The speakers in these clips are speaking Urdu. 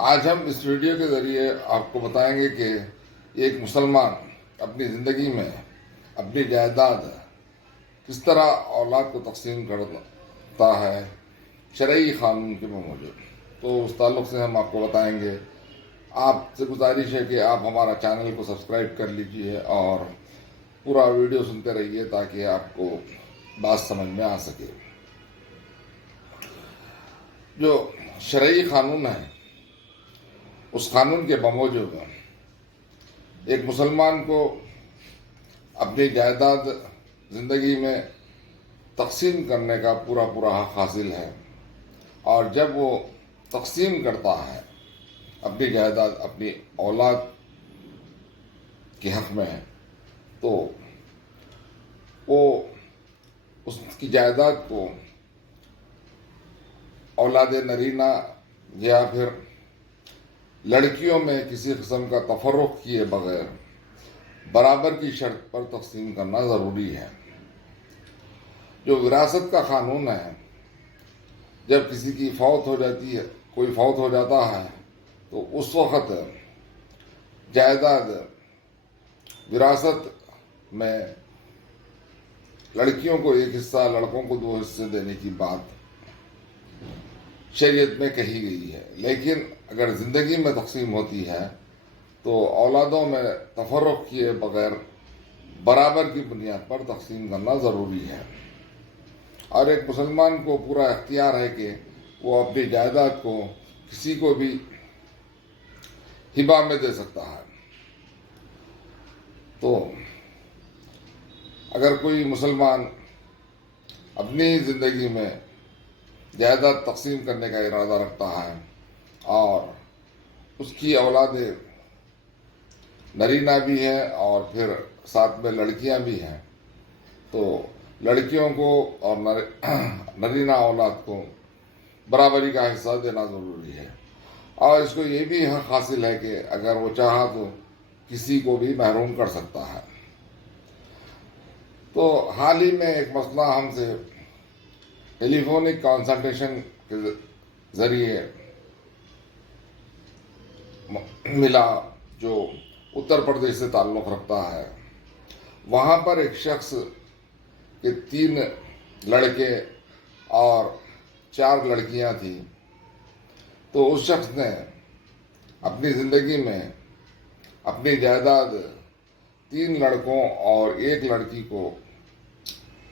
آج ہم اس ویڈیو کے ذریعے آپ کو بتائیں گے کہ ایک مسلمان اپنی زندگی میں اپنی جائیداد کس طرح اولاد کو تقسیم کرتا ہے شرعی قانون کے موجود۔ تو اس تعلق سے ہم آپ کو بتائیں گے۔ آپ سے گزارش ہے کہ آپ ہمارا چینل کو سبسکرائب کر لیجئے اور پورا ویڈیو سنتے رہیے تاکہ آپ کو بات سمجھ میں آ سکے۔ جو شرعی قانون ہے اس قانون کے بموجب ایک مسلمان کو اپنی جائیداد زندگی میں تقسیم کرنے کا پورا حق حاصل ہے، اور جب وہ تقسیم کرتا ہے اپنی جائیداد اپنی اولاد کے حق میں ہے تو وہ اس کی جائیداد کو اولاد نرینہ یا پھر لڑکیوں میں کسی قسم کا تفرق کیے بغیر برابر کی شرط پر تقسیم کرنا ضروری ہے۔ جو وراثت کا قانون ہے، جب کسی کی فوت ہو جاتی ہے، کوئی فوت ہو جاتا ہے تو اس وقت جائیداد وراثت میں لڑکیوں کو ایک حصہ، لڑکوں کو 2 حصے دینے کی بات شریعت میں کہی گئی ہے، لیکن اگر زندگی میں تقسیم ہوتی ہے تو اولادوں میں تفرق کیے بغیر برابر کی بنیاد پر تقسیم کرنا ضروری ہے، اور ایک مسلمان کو پورا اختیار ہے کہ وہ اپنی جائیداد کو کسی کو بھی ہبہ میں دے سکتا ہے۔ تو اگر کوئی مسلمان اپنی زندگی میں جائیداد تقسیم کرنے کا ارادہ رکھتا ہے اور اس کی اولاد نرینہ بھی ہے اور پھر ساتھ میں لڑکیاں بھی ہیں، تو لڑکیوں کو اور نرینہ اولاد کو برابری کا حصہ دینا ضروری ہے، اور اس کو یہ بھی حق حاصل ہے کہ اگر وہ چاہا تو کسی کو بھی محروم کر سکتا ہے۔ تو حال ہی میں ایک مسئلہ ہم سے ٹیلی فونک کنسلٹیشن کے ذریعے ملا جو اتر پردیش سے تعلق رکھتا ہے۔ وہاں پر ایک شخص کے 3 لڑکے اور 4 لڑکیاں تھیں، تو اس شخص نے اپنی زندگی میں اپنی جائیداد 3 لڑکوں اور 1 لڑکی کو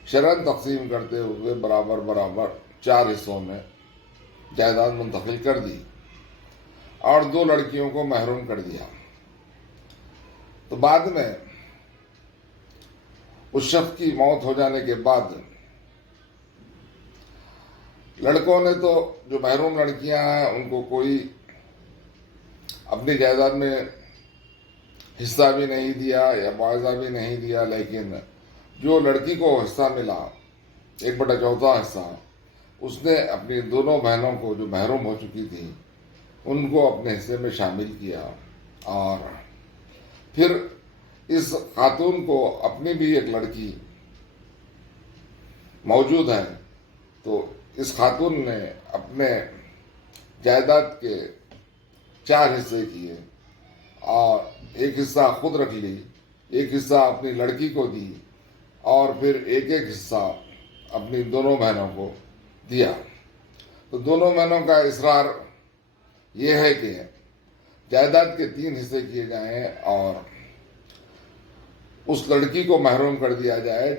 شرعاً تقسیم کرتے ہوئے برابر 4 حصوں میں جائیداد منتقل کر دی اور 2 لڑکیوں کو محروم کر دیا۔ تو بعد میں اس شخص کی موت ہو جانے کے بعد لڑکوں نے تو، جو محروم لڑکیاں ہیں ان کو کوئی اپنی جائیداد میں حصہ بھی نہیں دیا یا معاوضہ بھی نہیں دیا، لیکن جو لڑکی کو حصہ ملا 1/4 حصہ، اس نے اپنی دونوں بہنوں کو جو محروم ہو چکی تھی ان کو اپنے حصے میں شامل کیا، اور پھر اس خاتون کو اپنی بھی ایک لڑکی موجود ہے، تو اس خاتون نے اپنے جائیداد کے 4 حصے کیے اور 1 حصہ خود رکھ لی، 1 حصہ اپنی لڑکی کو دی، اور پھر 1 حصہ اپنی دونوں بہنوں کو دیا۔ تو دونوں بہنوں کا اصرار یہ ہے کہ جائیداد کے 3 حصے کیے جائیں اور اس لڑکی کو محروم کر دیا جائے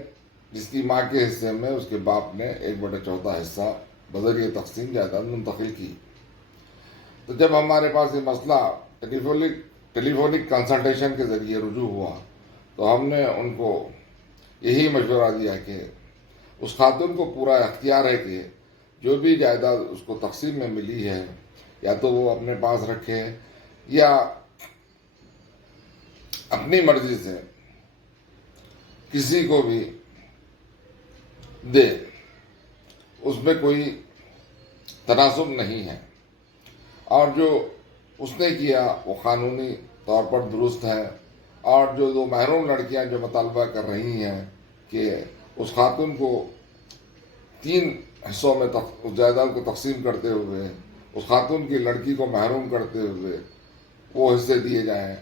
جس کی ماں کے حصے میں اس کے باپ نے 1/4 حصہ بذریعہ تقسیم جائیداد منتقل کی۔ تو جب ہمارے پاس یہ مسئلہ ٹیلی فونک کنسلٹیشن کے ذریعے رجوع ہوا تو ہم نے ان کو یہی مشورہ دیا کہ اس خاتون کو پورا اختیار ہے کہ جو بھی جائیداد اس کو تقسیم میں ملی ہے یا تو وہ اپنے پاس رکھے یا اپنی مرضی سے کسی کو بھی دے، اس میں کوئی تناسب نہیں ہے، اور جو اس نے کیا وہ قانونی طور پر درست ہے۔ اور جو 2 محروم لڑکیاں جو مطالبہ کر رہی ہیں کہ اس خاتون کو 3 حصوں میں جائیداد کو تقسیم کرتے ہوئے اس خاتون کی لڑکی کو محروم کرتے ہوئے وہ حصے دیے جائیں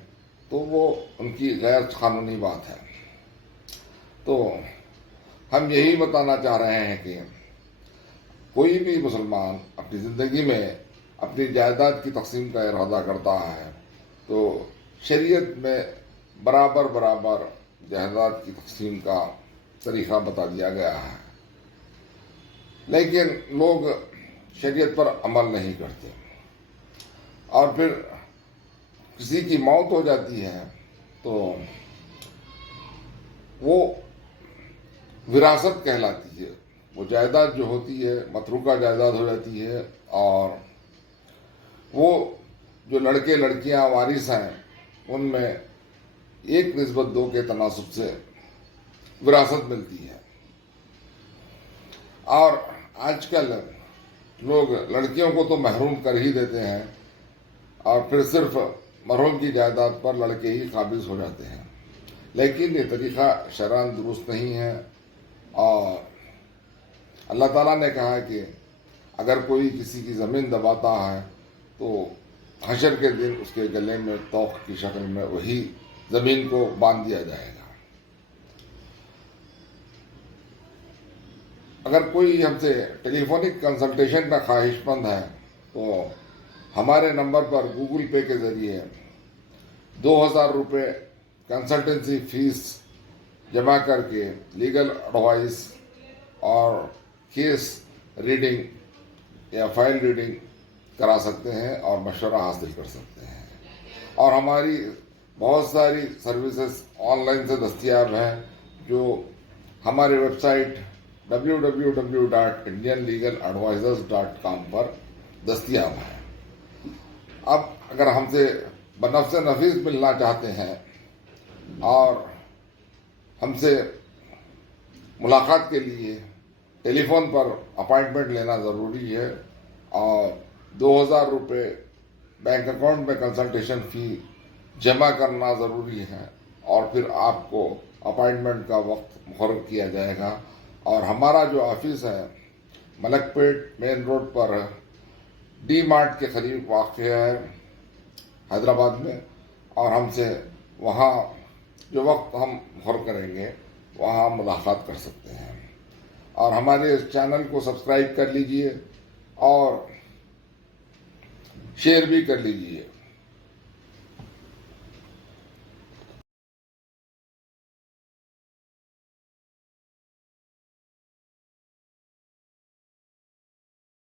تو وہ ان کی غیر قانونی بات ہے۔ تو ہم یہی بتانا چاہ رہے ہیں کہ کوئی بھی مسلمان اپنی زندگی میں اپنی جائیداد کی تقسیم کا ارادہ کرتا ہے تو شریعت میں برابر برابر جائیداد کی تقسیم کا طریقہ بتا دیا گیا ہے، لیکن لوگ شریعت پر عمل نہیں کرتے، اور پھر کسی کی موت ہو جاتی ہے تو وہ وراثت کہلاتی ہے، وہ جائیداد جو ہوتی ہے متروکہ جائیداد ہو جاتی ہے، اور وہ جو لڑکے لڑکیاں وارث ہیں ان میں 1:2 کے تناسب سے وراثت ملتی ہے۔ اور آج کل لوگ لڑکیوں کو تو محروم کر ہی دیتے ہیں، اور پھر صرف مرحوم کی جائیداد پر لڑکے ہی قابض ہو جاتے ہیں، لیکن یہ طریقہ شرعاً درست نہیں ہے۔ اور اللہ تعالیٰ نے کہا کہ اگر کوئی کسی کی زمین دباتا ہے تو حشر کے دن اس کے گلے میں توق کی شکل میں وہی زمین کو باندھ دیا جائے گا۔ اگر کوئی ہم سے ٹیلی فونک کنسلٹیشن کا خواہش مند ہے تو ہمارے نمبر پر گوگل پے کے ذریعے 2000 روپے کنسلٹنسی فیس جمع کر کے لیگل ایڈوائس اور کیس ریڈنگ یا فائل ریڈنگ کرا سکتے ہیں اور مشورہ حاصل کر سکتے ہیں۔ اور ہماری بہت ساری سروسز آن لائن سے دستیاب ہیں جو ہمارے ویب سائٹ www.indianlegaladvisors.com پر دستیاب ہیں۔ اب اگر ہم سے بنفس نفیس ملنا چاہتے ہیں اور ہم سے ملاقات کے لیے ٹیلی فون پر اپائنٹمنٹ لینا ضروری ہے، اور 2000 روپے بینک اکاؤنٹ میں کنسلٹیشن فی جمع کرنا ضروری ہے، اور پھر آپ کو اپائنٹمنٹ کا وقت مقرر کیا جائے گا۔ اور ہمارا جو آفس ہے ملک پیٹ مین روڈ پر ڈی مارٹ کے قریب واقع ہے حیدرآباد میں، اور ہم سے وہاں جو وقت ہم مقرر کریں گے وہاں ملاقات کر سکتے ہیں۔ اور ہمارے اس چینل کو سبسکرائب کر لیجئے اور شیئر بھی کر لیجئے۔